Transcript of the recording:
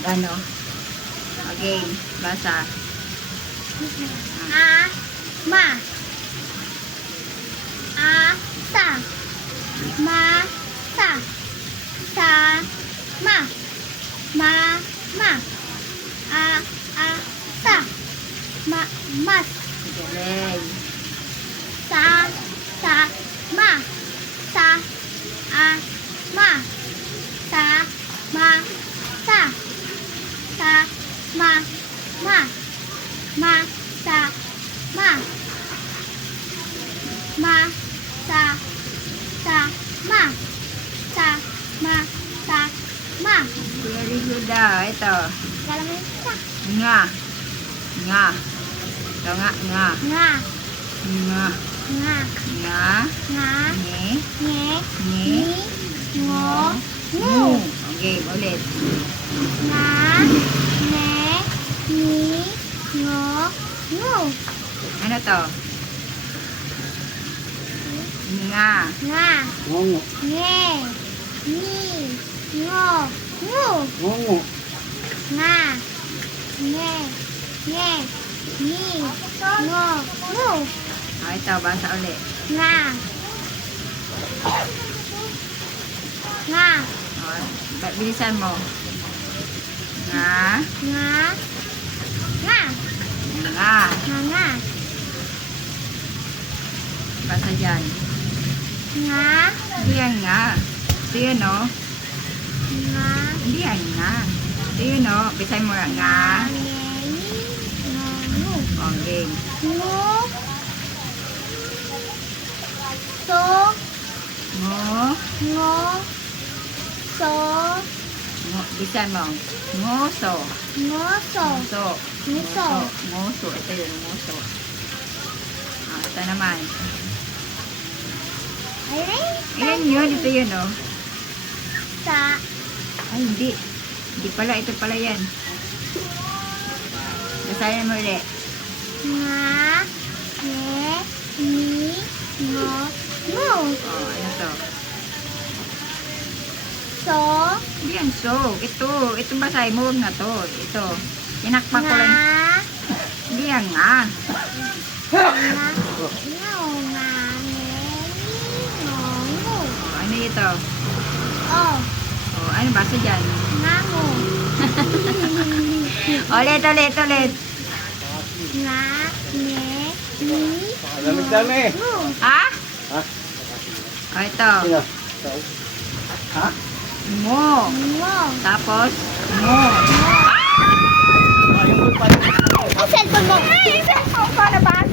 Ano? Okay, basa. Ma. Sa. Ma. Sa. Sa. Ma. Ma. Sa. Mas. Galing. Sa. Ma. Sa. Ma. Sa. Ma. Sa. Sa. Ma. Ma. Sa. Ma. Ma. Sa. Ma. Sa. Ma. Very good daw. Ito. Galamin sa. Nga. Nga. Ito nga. Nga. Nga. Nga. Nga. Nga. Nga. Nge. Nge. Nge. Ni. Ngo. Ngu. Ngu. Okay, ulit. Nga. Nge. Ni. Ngo. Ngu. Ano to? Nga. Nga. Ngongo. Nge. Ni. Ngo. Ngu. Ngongo. Nga. Nge. Nge. Ni. Ngo. Ngu. Oh, ito, basa ulit. Nga. Nga. Oh, bilisan mo. Nga. Nga. Nga. Nga. Nga. Basa dyan. Nga. Hindi yan nga. Ito yun, oh. Nga. Hindi yan nga. Ito yun, oh. Bisahin mo nga. Nga. Nge. Ni. Ngo. Ngu. Okay. Ngu. So. Ngo. Ngo. So. Ngo. Bisahin mo. Ngoso. Ngoso. Ngoso. Ngoso. Ngoso. Ito yun, ngoso. Ah, ito naman. Ayun. Ayan yun. Ito yun, oh. Sa. Ay, hindi. Hindi pala. Ito pala yan. Basahin mo ulit. Nga. Nge. Ni. Ngo. Ngu. Oh, ano to? So. Hindi yan, so. Ito. Ito basahin mo. Huwag na to. Ito. Tinakpak ko lang. Nga. Hindi yan nga. Nga. Ngo. Nga. Nge. Ni. Ngo. Ngu. Oh, ano ito? Oh. Oh, ano basa dyan? Nga. Ngu. Ulit, ulit, ulit. Nga. Nge. Ni. Dami-dami. Ngu. Ha? Ha? Oh, ito. Sino? Ha? Mo. Ngo. Tapos, mo. Yung pa. Ay, cellphone mo. Ay, cellphone ko. Nabasa.